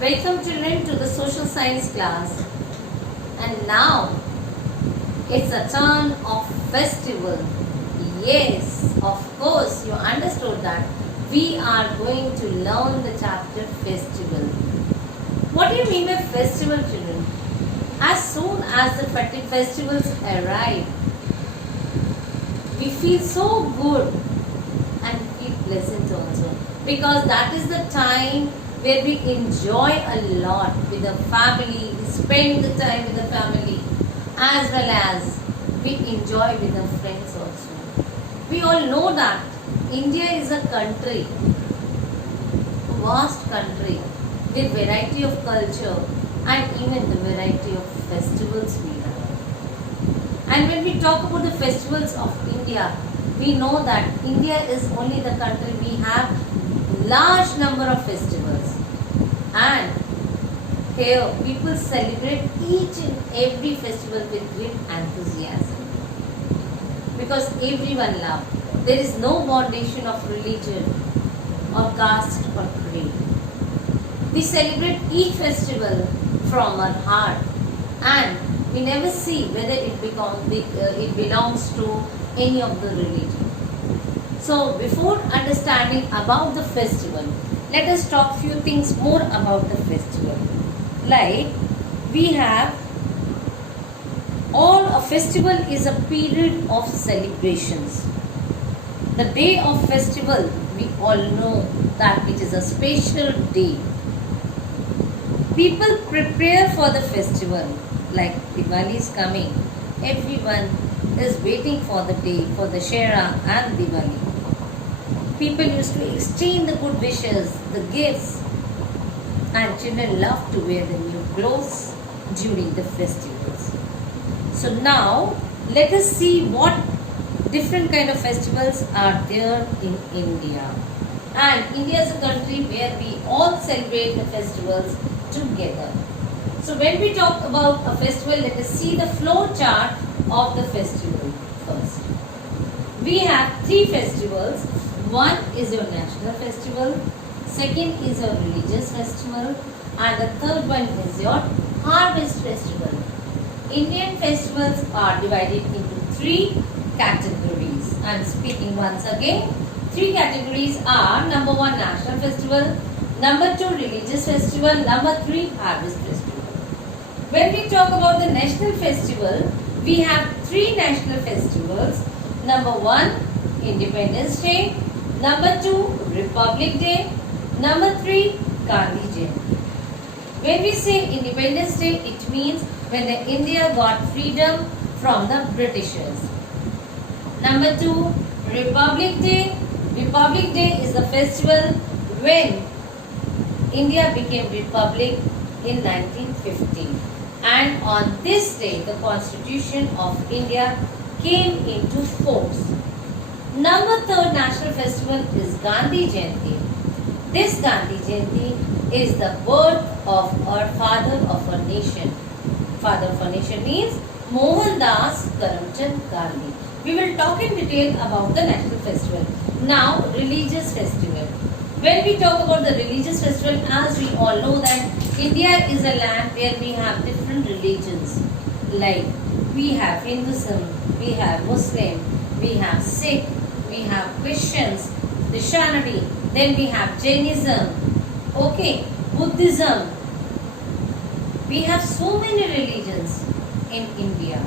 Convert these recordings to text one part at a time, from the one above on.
Welcome children to the social science class. And now it's a turn of festival. Yes, of course you understood that we are going to learn the chapter festival. What do you mean by festival, children? As soon as the festivals arrive, we feel so good and feel pleasant also, because that is the time where we enjoy a lot with the family, we spend the time with the family, as well as we enjoy with the friends also. We all know that India is a country, vast country with variety of culture and even the variety of festivals we have. And when we talk about the festivals of India, we know that India is only the country we have large number of festivals, and here people celebrate each and every festival with great enthusiasm, because everyone loves. There is no foundation of religion or caste or creed. We celebrate each festival from our heart, and we never see whether it belongs to any of the religion. So before understanding about the festival, let us talk few things more about the festival. Like we have a festival is a period of celebrations. The day of festival, we all know that it is a special day. People prepare for the festival, like Diwali is coming. Everyone is waiting for the day for the Shera and Diwali. People used to exchange the good wishes, the gifts, and children love to wear the new clothes during the festivals. So now let us see what different kind of festivals are there in India. And India is a country where we all celebrate the festivals together. So when we talk about a festival, let us see the flow chart of the festival first. We have three festivals. One is your national festival, second is your religious festival, and the third one is your harvest festival. Indian festivals are divided into three categories. I am speaking once again. Three categories are: number one, national festival; number two, religious festival; number three, harvest festival. When we talk about the national festival, we have three national festivals. Number one, Independence Day; number two, Republic Day; number three, Gandhi Jayanti. When we say Independence Day, it means when the India got freedom from the Britishers. Number two, Republic Day. Republic Day is the festival when India became republic in 1915. And on this day, the Constitution of India came into force. Number third national festival is Gandhi Jayanti. This Gandhi Jayanti is the birth of our father of our nation. Father of our nation means Mohandas Karamchand Gandhi. We will talk in detail about the national festival. Now, religious festival. When we talk about the religious festival, as we all know that India is a land where we have different religions. Like we have Hinduism, we have Muslim, we have Sikh, we have Christians, Christianity, then we have Jainism, okay, Buddhism. We have so many religions in India.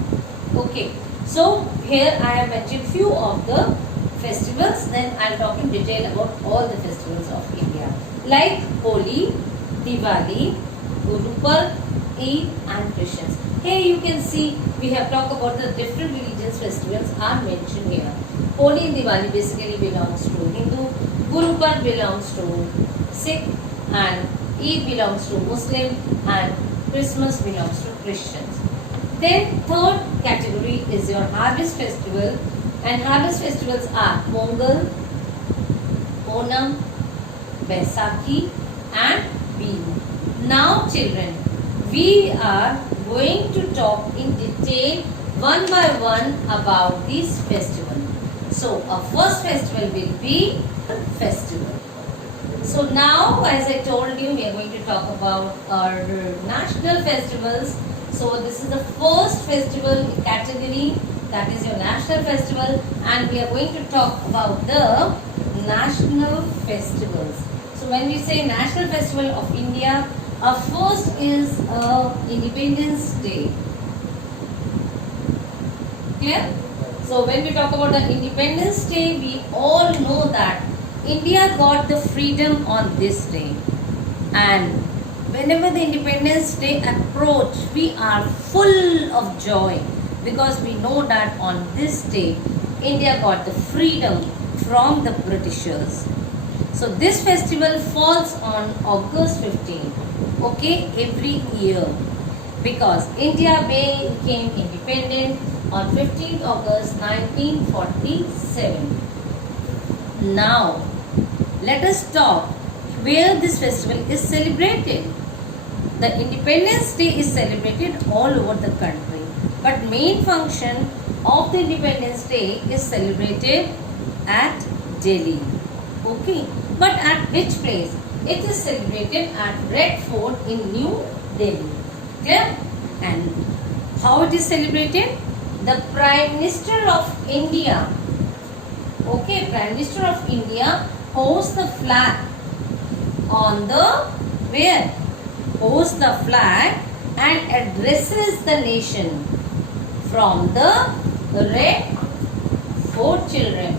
Okay, so here I have mentioned few of the festivals, then I will talk in detail about all the festivals of India. Like Holi, Diwali, Gurupurab, Eid and Christians. Here you can see we have talked about the different religious festivals are mentioned here. Holi and Diwali basically belongs to Hindu, Gurupurab belongs to Sikh, and Eid belongs to Muslim, and Christmas belongs to Christians. Then third category is your harvest festival, and harvest festivals are Pongal, Onam, Baisakhi and Bihu. Now children, we are going to talk in detail one by one about these festivals. So our first festival will be festival. So now, as I told you, we are going to talk about our national festivals. So this is the first festival category, that is your national festival, and we are going to talk about the national festivals. So when we say National Festival of India, our first is Independence Day. Clear? So when we talk about the Independence Day, we all know that India got the freedom on this day, and whenever the Independence Day approach, we are full of joy because we know that on this day India got the freedom from the Britishers. So this festival falls on August 15, okay, every year, because India became independent on 15th August 1947. Now, let us talk where this festival is celebrated. The Independence Day is celebrated all over the country, but main function of the Independence Day is celebrated at Delhi. Okay, but at which place? It is celebrated at Red Fort in New Delhi. Clear? And how it is celebrated? The Prime Minister of India, okay, Prime Minister of India hosts the flag on the where? Hosts the flag and addresses the nation from the Red Fort children.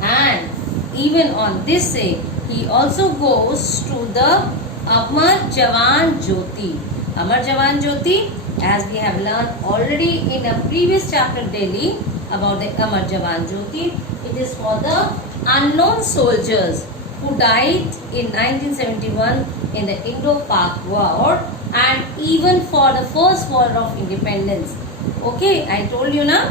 And even on this day, he also goes to the Amar Jawan Jyoti. Amar Jawan Jyoti, as we have learned already in a previous chapter Delhi about the Amar Jawan Jyoti, it is for the unknown soldiers who died in 1971 in the Indo-Pak War, and even for the first war of independence. Okay, I told you now?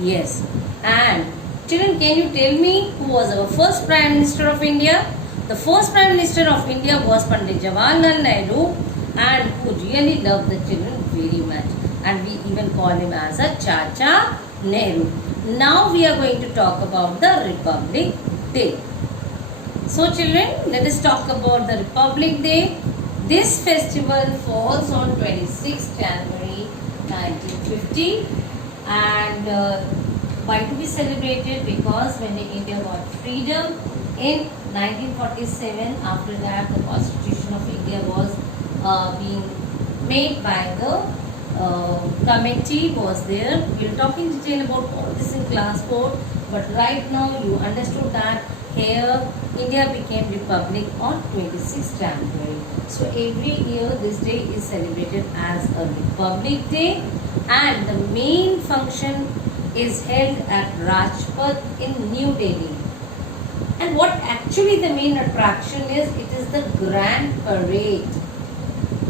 Yes. And children, can you tell me who was our first Prime Minister of India? The first Prime Minister of India was Pandit Jawaharlal Nehru, and who really loved the children very much. And we even call him as a Chacha Nehru. Now we are going to talk about the Republic Day. So children, let us talk about the Republic Day. This festival falls on 26th January 1950, and why to be celebrated? Because when India got freedom in 1947, after that the Constitution of India was being made by the committee was there. We will talk in detail about all this in class 4, but right now you understood that here India became republic on 26th January. So every year this day is celebrated as a Republic Day, and the main function is held at Rajpath in New Delhi. And what actually the main attraction is, it is the Grand Parade.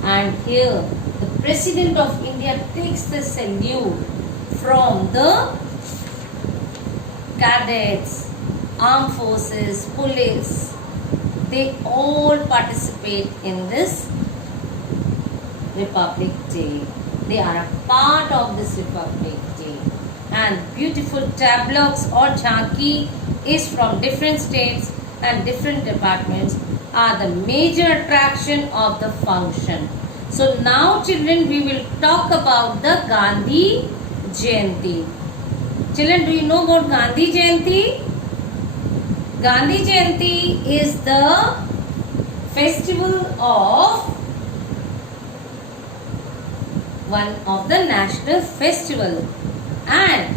And here the President of India takes the salute from the cadets, armed forces, police. They all participate in this Republic Day. They are a part of this Republic Day. And beautiful tableaux or jhanki is from different states and different departments are the major attraction of the function. So now children, we will talk about the Gandhi Jayanti. Children, do you know about Gandhi Jayanti? Gandhi Jayanti is the festival of one of the national festival, and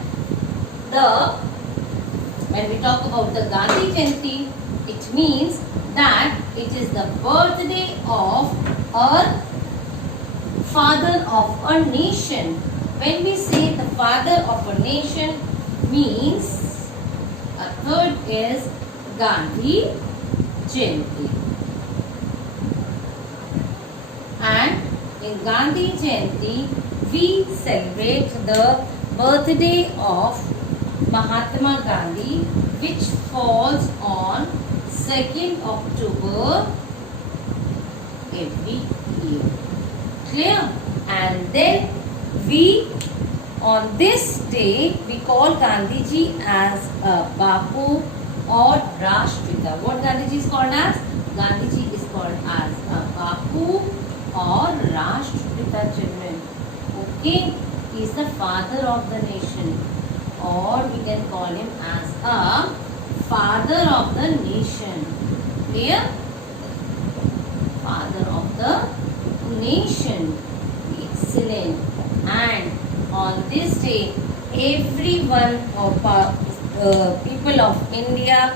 when we talk about the Gandhi Jayanti, it means that it is the birthday of a father of a nation. When we say the father of a nation, means a third is Gandhi Jayanti. And in Gandhi Jayanti, we celebrate the birthday of Mahatma Gandhi, which falls on 2nd October every year. Clear? And then we, on this day, we call Gandhiji as a Bapu or Rashtrapita. What Gandhiji is called as? Gandhiji is called as a Bapu or Rashtrapita children. Okay, he is the father of the nation, or we can call him as a father of the nation. Clear? Father of the nation. Excellent. And on this day, everyone of people of India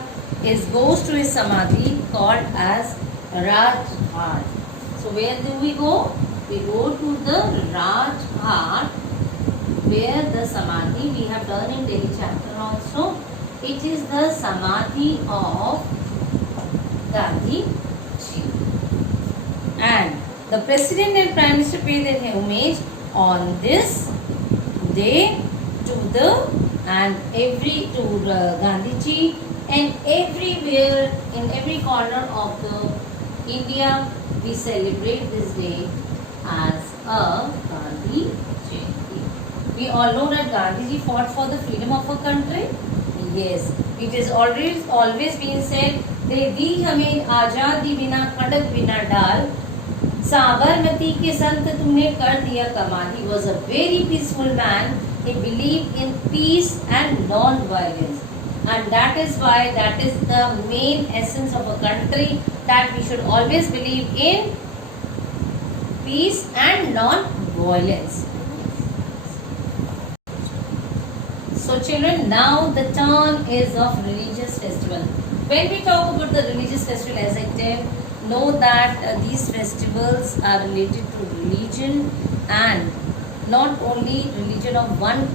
goes to his samadhi called as Rajghat. So where do we go? We go to the Rajghat, where the samadhi we have done in Delhi chapter also. It is the samadhi of Gandhi ji. And the president and prime minister pay their homage on this day to Gandhi ji, and everywhere in every corner of the India we celebrate this day as a Gandhi Jayanti. We all know that Gandhi ji fought for the freedom of our country. Yes, it is always been said, दे दी हमें आजादी बिना खड़क बिना डाल, साबरमती के संत तुमने कर दिया कमाल. He was a very peaceful man. He believed in peace and non-violence, and that is why that is the main essence of a country, that we should always believe in peace and non-violence. So children, now the turn is of religious festival. When we talk about the religious festival, as I tell, know that these festivals are related to religion, and not only religion of one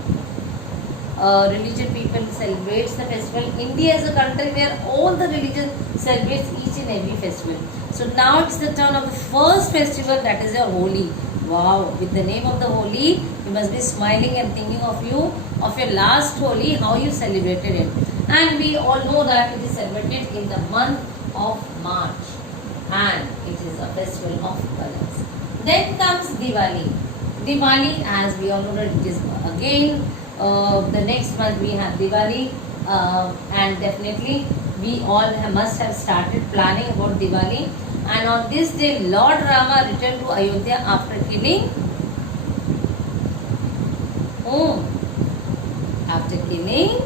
religion people celebrates the festival. India is a country where all the religions celebrates each and every festival. So now it's the turn of the first festival, that is your Holi. Wow, with the name of the Holi, you must be smiling and thinking of your last Holi, how you celebrated it. And we all know that it is celebrated in the month of March, and it is a festival of colors. Then comes Diwali. Diwali, as we all know that it is again the next month we have Diwali, and definitely we all must have started planning about Diwali. And on this day, Lord Rama returned to Ayodhya after killing whom? After killing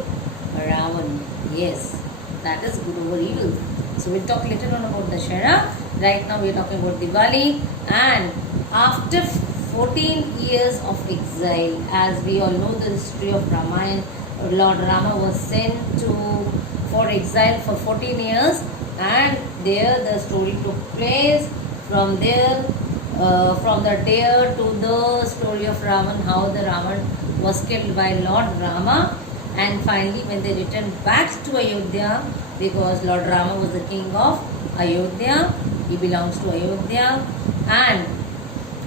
Ravan. Yes, that is good over evil. So we'll talk later on about Dashera. Right now we are talking about Diwali. And after 14 years of exile, as we all know the history of Ramayana, Lord Rama was sent for exile for 14 years, and there the story took place. From there, from the deer to the story of Ravan, how the Ravan was killed by Lord Rama, and finally when they returned back to Ayodhya, because Lord Rama was the king of Ayodhya, he belongs to Ayodhya, and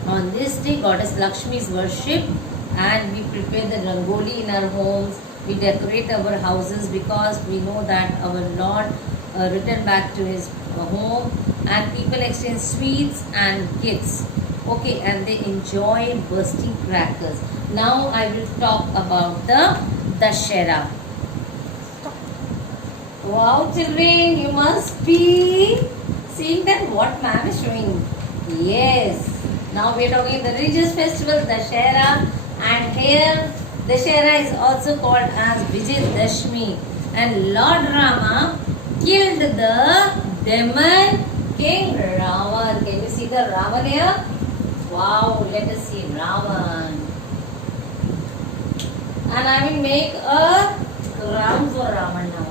on this day Goddess Lakshmi is worshipped, and we prepare the rangoli in our homes, we decorate our houses, because we know that our Lord returned back to his home, and people exchange sweets and gifts. Okay, and they enjoy bursting crackers. Now I will talk about the Dashera. Wow children, you must be seeing that what ma'am is showing. Yes. Now we are talking the religious festival Dashera, and here Dashera is also called as Vijayadashmi, and Lord Rama killed the demon King Ravan. Can you see the Ravan here? Wow, let us see Ravan. And I will make a crown for Ravan now.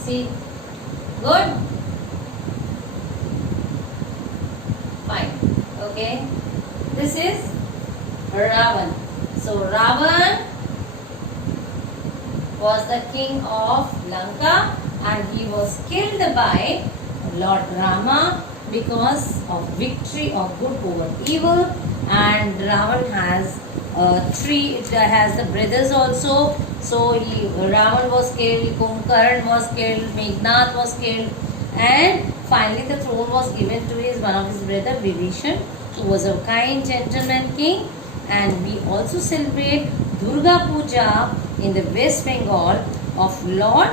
See? Good? Fine. Okay. This is Ravan. So Ravan was the king of Lanka, and he was killed by Lord Rama because of victory of good over evil. And Ravan has it has the brothers also. So Ravan was killed, Kumbhakarna was killed, Meghnad was killed, and finally the throne was given to one of his brother Vibhishan, who was a kind gentleman king. And we also celebrate Durga Puja in the West Bengal of Lord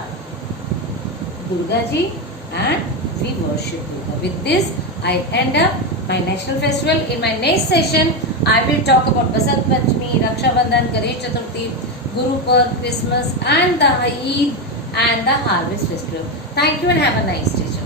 Durga Ji and we worship Durga. With this, I end up my national festival. In my next session, I will talk about Basant Panchami, Raksha Bandhan, Ganesh Chaturthi, Guru Purb, Christmas and the Eid and the Harvest Festival. Thank you and have a nice day.